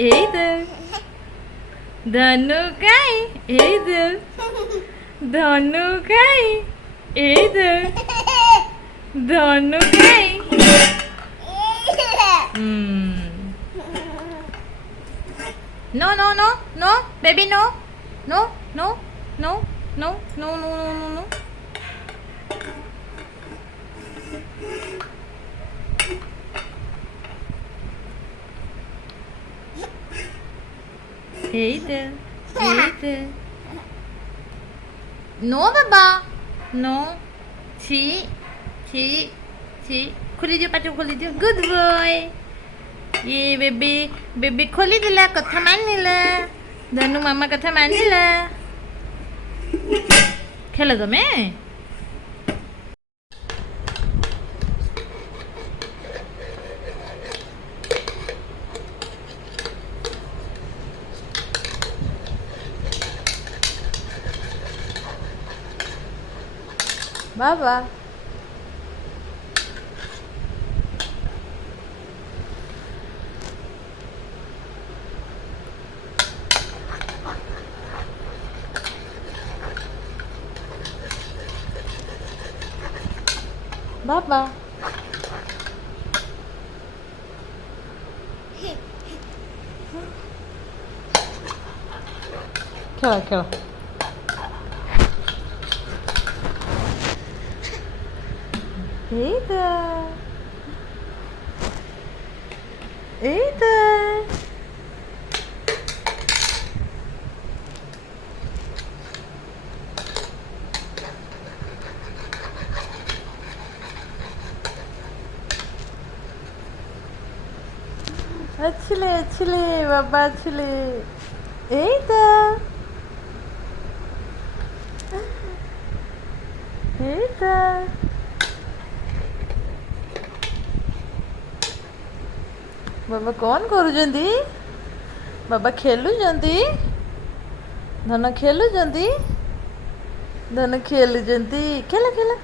Either. Dhanu kai. Either. Dhanu kai. Either. Dhanu kai. Hmm. No, no, no, no, baby, no, no, no, no, no, no, no, no, no, no. Either, either. No, Baba, no. See, see, see. खोली दियो पाचो खोली दियो. Good boy. ये baby baby खोली दिला कथा मानिला धनु मामा कथा मानिला खेल तमे बाबा बाबा खेला खेला Either. Either. अच्छले बाबा अच्छले Either. Either. बाबा कौन करुचंदी बाबा खेलुचंदी धन खेलुचंदी धन खेलुचंदी खेला खेला